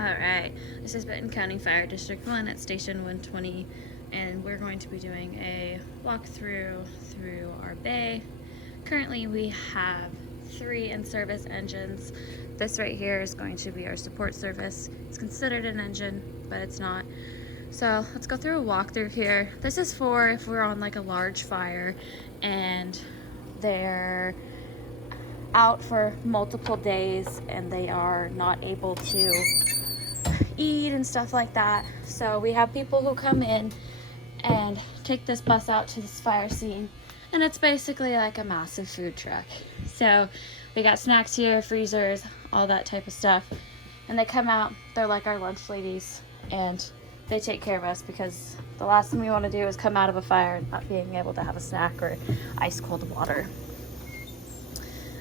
Alright, this is Benton County Fire District 1 at Station 120, and we're going to be doing a walkthrough through our bay. Currently we have 3 in-service engines. This right here is going to be our support service. It's considered an engine, but it's not. So let's go through a walkthrough here. This is for if we're on like a large fire and they're out for multiple days and they are not able to eat and stuff like that. So we have people who come in and take this bus out to this fire scene, and it's basically like a massive food truck. So we got snacks here, freezers, all that type of stuff, and they come out. They're like our lunch ladies, and they take care of us because the last thing we want to do is come out of a fire and not being able to have a snack or ice cold water.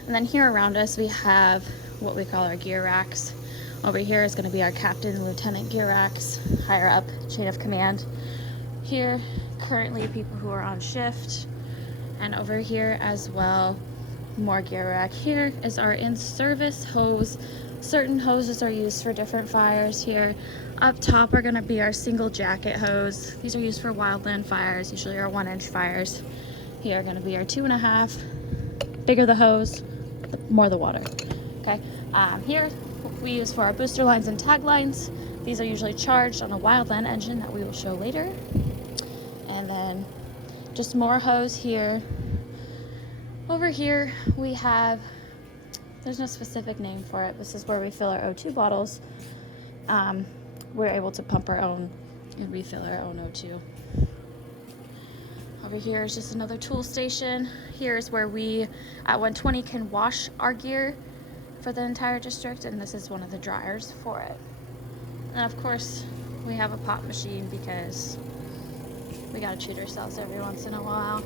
And then here around us we have what we call our gear racks. Over here is going to be our captain and lieutenant gear racks, higher up chain of command. Here currently people who are on shift, and over here as well more gear rack. Here is our in-service hose. Certain hoses are used for different fires. Here up top are going to be our single jacket hose. These are used for wildland fires, usually our 1-inch fires. Here are going to be our 2.5. Bigger the hose, the more the water. Okay. Here we use for our booster lines and tag lines. These are usually charged on a wildland engine that we will show later. And then just more hose here. Over here we have, there's no specific name for it. This is where we fill our O2 bottles. We're able to pump our own and refill our own O2. Over here is just another tool station. Here's where we at 120 can wash our gear for the entire district, and this is one of the dryers for it. And of course we have a pop machine because we gotta treat ourselves every once in a while.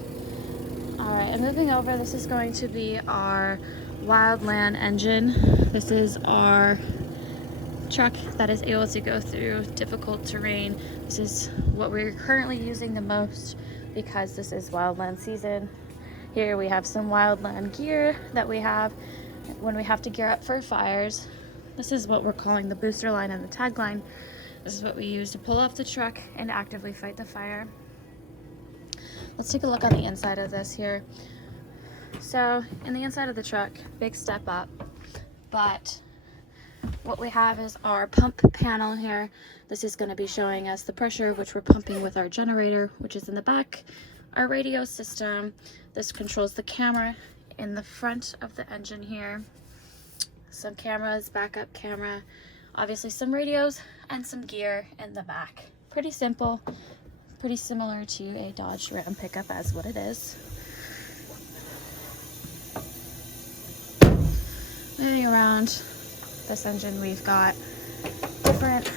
Alright, and moving over, this is going to be our wildland engine. This is our truck that is able to go through difficult terrain. This is what we're currently using the most because this is wildland season. Here we have some wildland gear that we have when we have to gear up for fires. This is what we're calling the booster line and the tag line. This is what we use to pull off the truck and actively fight the fire. Let's take a look on the inside of this here. So in the inside of the truck, big step up, but what we have is our pump panel here. This is going to be showing us the pressure which we're pumping with our generator, which is in the back. Our radio system, this controls the camera in the front of the engine here. Some cameras, backup camera, obviously some radios, and some gear in the back. Pretty simple, pretty similar to a Dodge Ram pickup as what it is. Moving around this engine, we've got different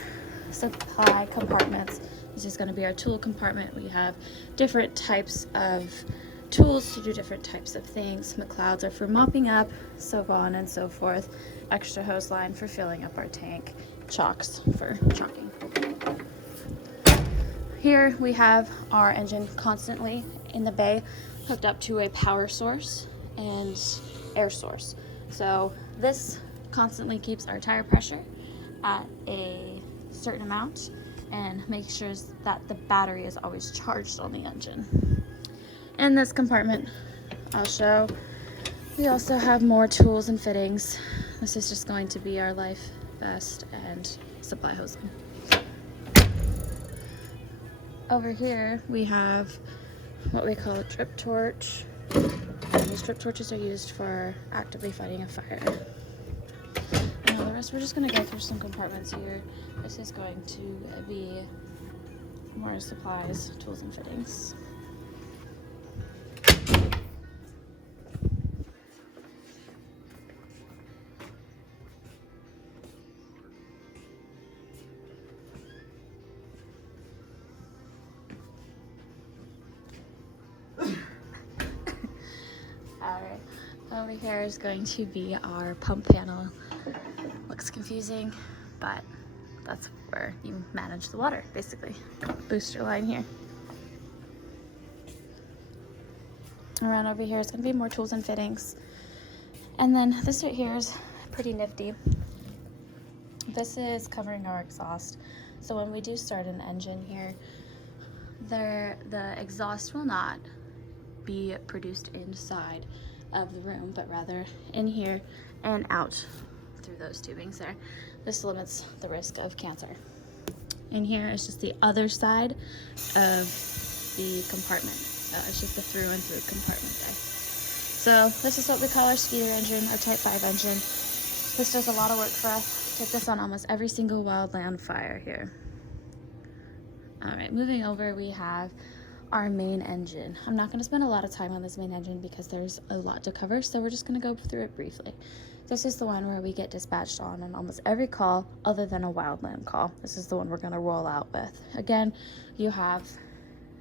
supply compartments. This is going to be our tool compartment. We have different types of tools to do different types of things. McLeods are for mopping up, so on and so forth. Extra hose line for filling up our tank. Chocks for chalking. Here we have our engine constantly in the bay, hooked up to a power source and air source. So this constantly keeps our tire pressure at a certain amount and makes sure that the battery is always charged on the engine. In this compartment, I'll show, we also have more tools and fittings. This is just going to be our life vest and supply hose line. Over here we have what we call a trip torch. And these trip torches are used for actively fighting a fire. Now the rest, we're just going to go through some compartments here. This is going to be more supplies, tools, and fittings. Alright, over here is going to be our pump panel. Looks confusing, but that's where you manage the water, basically. Booster line here. Around over here is going to be more tools and fittings. And then this right here is pretty nifty. this is covering our exhaust. So when we do start an engine here, the exhaust will not be produced inside of the room, but rather in here and out through those tubings there. This limits the risk of cancer. In here is just the other side of the compartment. It's just a through and through compartment there. So this is what we call our Skeeter engine, our Type 5 engine. This does a lot of work for us. Take this on almost every single wildland fire here. All right, moving over, we have our main engine. I'm not going to spend a lot of time on this main engine because there's a lot to cover, so we're just going to go through it briefly. This is the one where we get dispatched on almost every call other than a wildland call. This is the one we're going to roll out with. Again, you have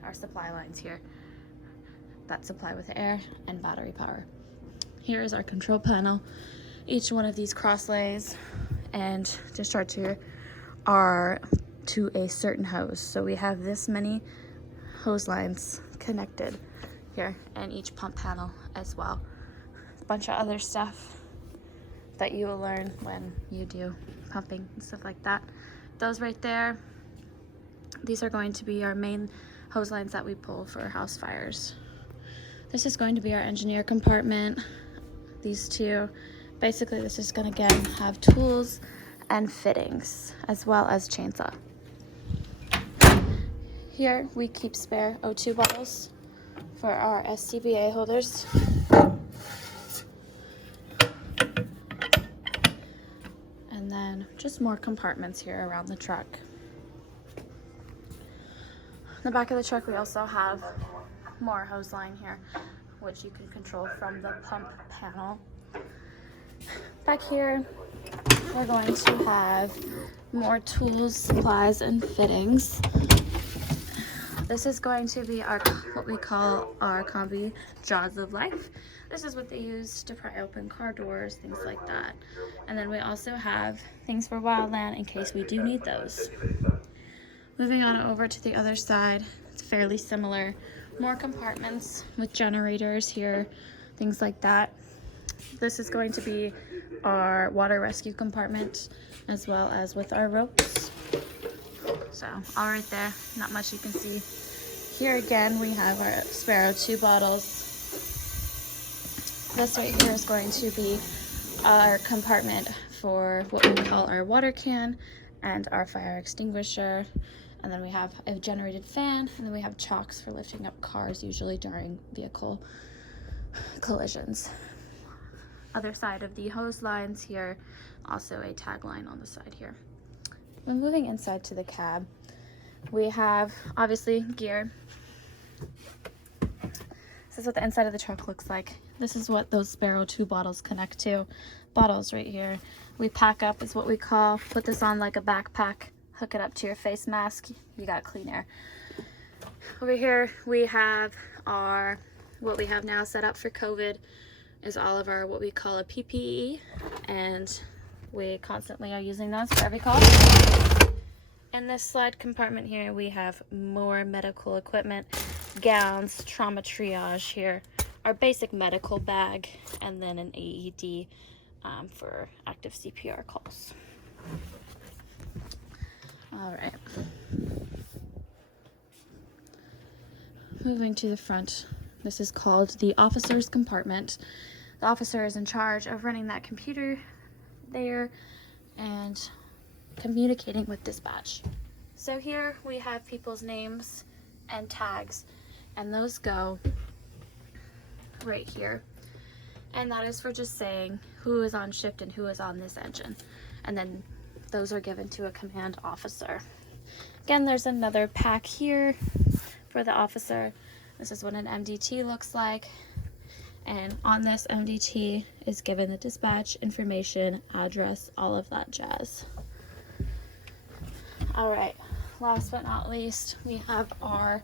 our supply lines here that supply with air and battery power. Here is our control panel. Each one of these cross lays and discharge here are to a certain hose. So we have this many hose lines connected here, and each pump panel as well. A bunch of other stuff that you will learn when you do pumping and stuff like that. Those right there, these are going to be our main hose lines that we pull for house fires. This is going to be our engineer compartment. These two, basically this is going to again have tools and fittings as well as chainsaw. Here we keep spare O2 bottles for our SCBA holders. And then just more compartments here around the truck. In the back of the truck we also have more hose line here, which you can control from the pump panel. Back here we're going to have more tools, supplies, and fittings. This is going to be our what we call our combi jaws of life. This is what they use to pry open car doors, things like that. And then we also have things for wildland in case we do need those. Moving on over to the other side, it's fairly similar. More compartments with generators here, things like that. This is going to be our water rescue compartment as well as with our ropes. So all right there, not much you can see. Here again we have our spare O2 bottles. This right here is going to be our compartment for what we call our water can and our fire extinguisher. And then we have a generated fan, and then we have chocks for lifting up cars, usually during vehicle collisions. Other side of the hose lines here, also a tag line on the side here. When moving inside to the cab, we have obviously gear. This is what the inside of the truck looks like. This is what those spare O2 bottles connect to. Bottles right here. We pack up is what we call, put this on like a backpack, hook it up to your face mask, you got clean air. Over here we have our, what we have now set up for COVID is all of our what we call a PPE, and we constantly are using those for every call. In this slide compartment here we have more medical equipment, gowns, trauma triage here, our basic medical bag, and then an AED for active CPR calls. All right. Moving to the front, this is called the officer's compartment. The officer is in charge of running that computer there and communicating with dispatch. So here we have people's names and tags, and those go right here. And that is for just saying who is on shift and who is on this engine. And then those are given to a command officer. Again, there's another pack here for the officer. This is what an MDT looks like. And on this MDT is given the dispatch information, address, all of that jazz. All right, last but not least, we have our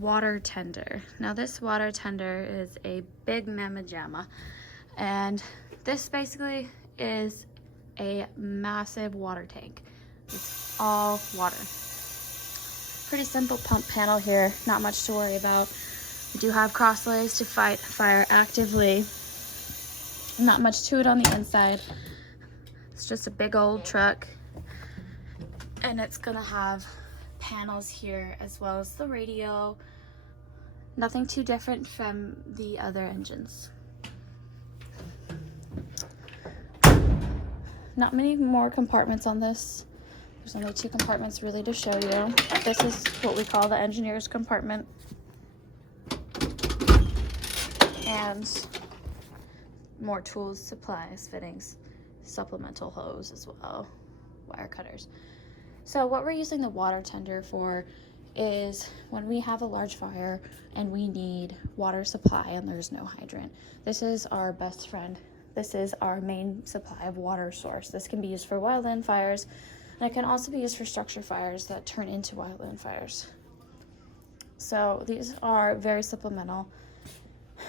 water tender. Now this water tender is a big mamma jamma, and this basically is a massive water tank. It's all water. Pretty simple pump panel here, not much to worry about. We do have crosslays to fight fire actively. Not much to it on the inside. It's just a big old truck, and it's gonna have panels here as well as the radio. Nothing too different from the other engines. Not many more compartments on this. There's only 2 compartments really to show you. This is what we call the engineer's compartment. And more tools, supplies, fittings, supplemental hose as well, wire cutters. So what we're using the water tender for is when we have a large fire and we need water supply and there's no hydrant. This is our best friend. This is our main supply of water source. This can be used for wildland fires, and it can also be used for structure fires that turn into wildland fires. So these are very supplemental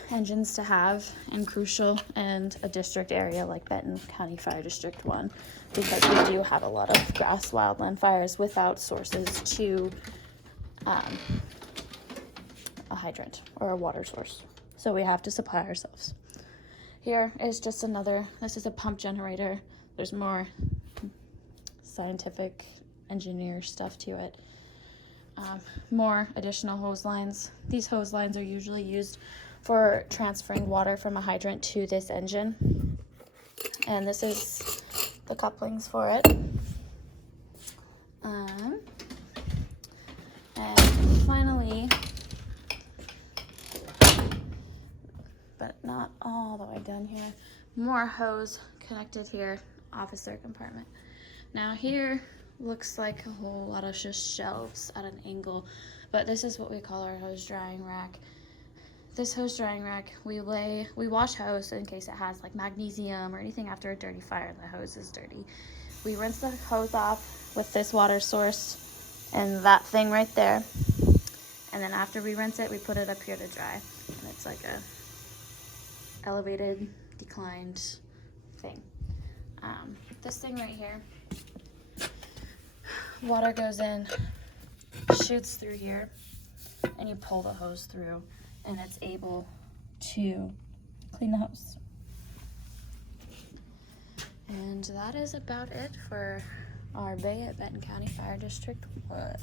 engines to have and crucial in a district area like Benton County Fire District 1, because we do have a lot of grass wildland fires without sources to a hydrant or a water source. So we have to supply ourselves. Here is just another, this is a pump generator. There's more scientific engineer stuff to it. More additional hose lines. These hose lines are usually used for transferring water from a hydrant to this engine. And this is the couplings for it. And finally, but not all the way down here, more hose connected here, officer compartment. Now here looks like a whole lot of just shelves at an angle, but this is what we call our hose drying rack. This hose drying rack, we wash hose in case it has like magnesium or anything after a dirty fire. The hose is dirty. We rinse the hose off with this water source and that thing right there. And then after we rinse it, we put it up here to dry. And it's like a elevated, declined thing. This thing right here, water goes in, shoots through here, and you pull the hose through, and it's able to clean the hose. And that is about it for our bay at Benton County Fire District 1.